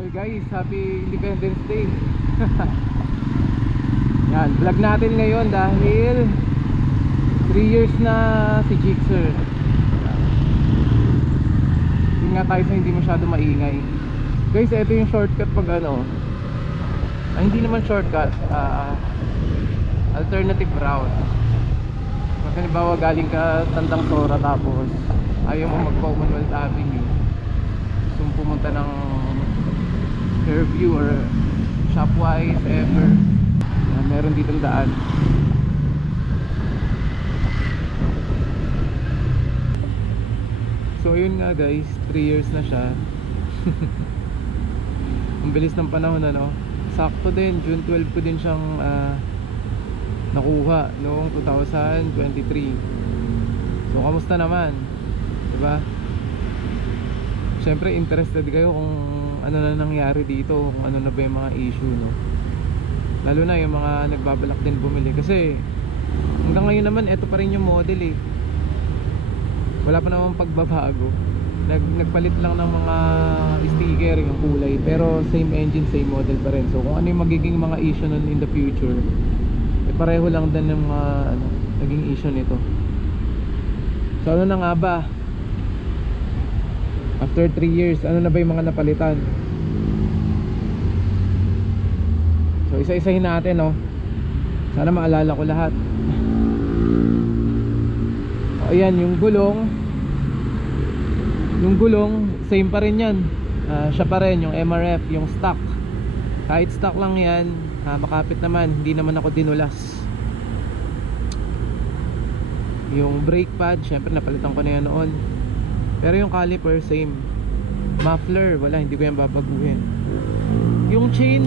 Hey guys, happy Independence Day. Yan, vlog natin ngayon dahil 3 years na si Jixer. Yun nga tayo sa hindi masyado maingay. Guys, ito yung shortcut pag ano. Hindi naman shortcut, alternative route. Kung halimbawa galing ka Tandang Sora tapos ayaw mo mag-Commonwealth Avenue, gusto mo pumunta ng Fairview or Shopwise, ever, meron ditong daan. So yun nga guys, 3 years na siya. Ang bilis ng panahon, ano. Sakto din, June 12 ko din siyang nakuha noong 2023. So kamusta naman, diba? Siyempre interested kayo kung ano na nangyari dito, kung ano na ba yung mga issue, no? Lalo na yung mga nagbabalak din bumili. Kasi hanggang ngayon naman, eto pa rin yung model eh. Wala pa namang pagbabago. Nagpalit lang ng mga sticker, yung kulay, pero same engine, same model pa rin. So kung ano yung magiging mga issue nun in the future, eh, pareho lang din yung mga naging issue nito. So ano na nga ba? After 3 years, ano na ba yung mga napalitan? So isa-isahin natin, no? Sana maalala ko lahat. O ayan, yung gulong. Yung gulong, same pa rin yan. Siya pa rin, yung MRF, yung stock. Kahit stock lang yan, makapit naman, hindi naman ako dinulas. Yung brake pad, syempre napalitan ko na yan noon. Pero yung caliper, same. Muffler, wala, hindi ko yan babaguhin. Yung chain,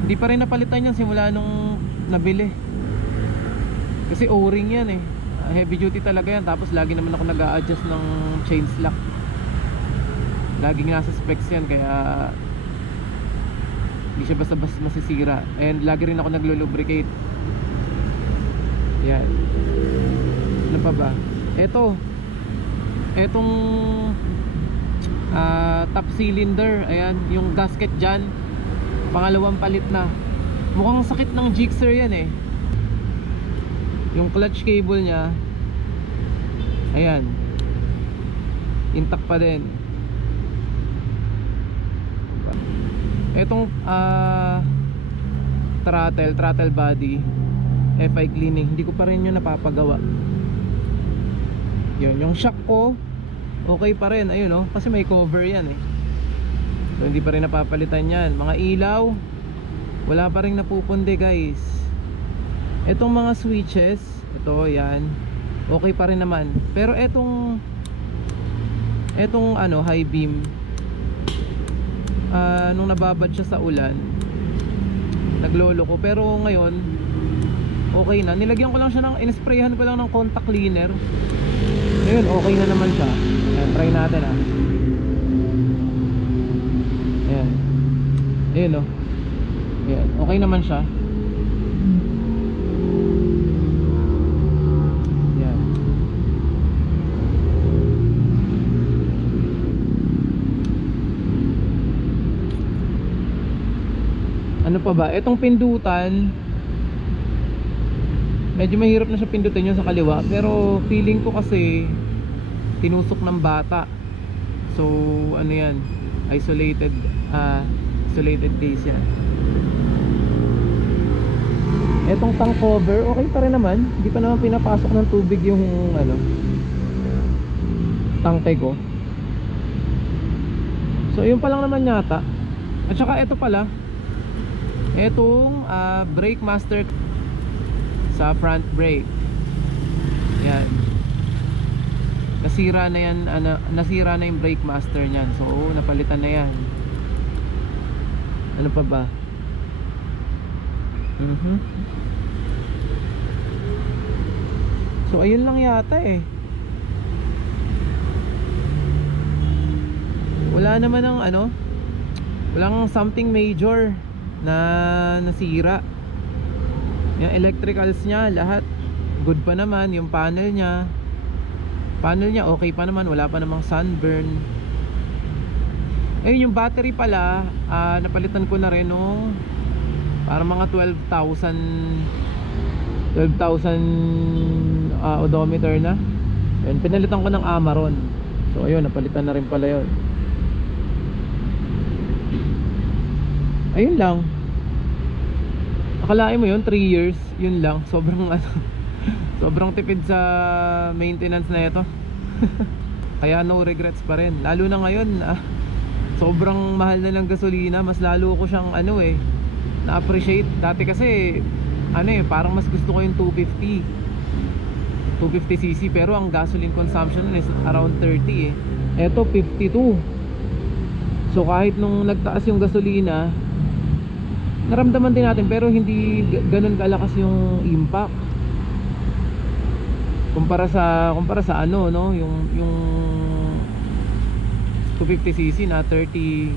hindi pa rin napalitan yan simula nung nabili. Kasi O-ring yan eh. Heavy duty talaga yan. Tapos lagi naman ako nag-a-adjust ng chain slack. Laging nasa specs yan, kaya hindi siya basta-basta masisira. And lagi rin ako naglo-lubricate. Yan. Ano pa ba? Etong top cylinder, ayan, yung gasket dyan, pangalawang palit na. Mukhang sakit ng Gixxer yan eh. Yung clutch cable nya, ayan, intact pa din. Etong throttle body, FI cleaning, hindi ko pa rin yun napapagawa. Yun, yung shock ko okay pa rin, ayun, no? Kasi may cover yan eh. So hindi pa rin napapalitan yan. Mga ilaw, wala pa rin napupundi guys. Etong mga switches, ito, yan, okay pa rin naman. Pero etong ano, high beam, nung nababad siya sa ulan, naglolo ko. Pero ngayon okay na. Nilagyan ko lang siya ng, inisprayan ko lang ng contact cleaner. Ngayon okay na naman siya. Ayan, try natin Ayan. Ayan o. Ayan, okay naman siya. Ayan. Ano pa ba? Itong pindutan, medyo mahirap na siya pindutin yung sa kaliwa. Pero feeling ko kasi tinusok ng bata. So ano yan, isolated case yan. Etong tank cover, okay pa rin naman. Hindi pa naman pinapasok ng tubig yung ano, tangke ko. So yun pa lang naman yata. At saka ito pala, etong brake master sa front brake. Yan. Nasira na yan, nasira na yung brake master niyan. So napalitan na yan. Ano pa ba? So ayun lang yata eh. Wala naman ng ano, walang something major na nasira. Yung electricals niya, lahat good pa naman. Yung panel niya okay pa naman, wala pa namang sunburn. Ayun, yung battery pala, napalitan ko na rin nung para mga 12,000 odometer na. Ayun, pinalitan ko ng Amaron. So ayun, napalitan na rin pala yun. Ayun lang. Akalain mo yun, 3 years, yun lang. Sobrang sobrang tipid sa maintenance na ito. Kaya no regrets pa rin. Lalo na ngayon, sobrang mahal na ng gasolina. Mas lalo ko siyang na-appreciate. Dati kasi parang mas gusto ko yung 250cc, pero ang gasoline consumption nun is around 30 eh. Eto 52. So kahit nung nagtaas yung gasolina, naramdaman din natin, pero hindi ganun kalakas yung impact kumpara sa yung 250cc na 30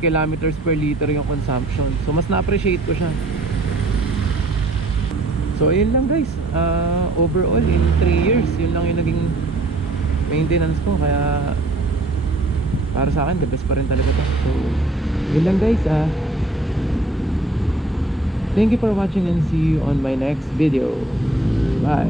kilometers per liter yung consumption. So mas na-appreciate ko siya. So ayun lang guys, overall in 3 years yun lang yung naging maintenance ko. Kaya para sa akin the best pa rin talaga to. So yun lang guys, thank you for watching and see you on my next video. Bye.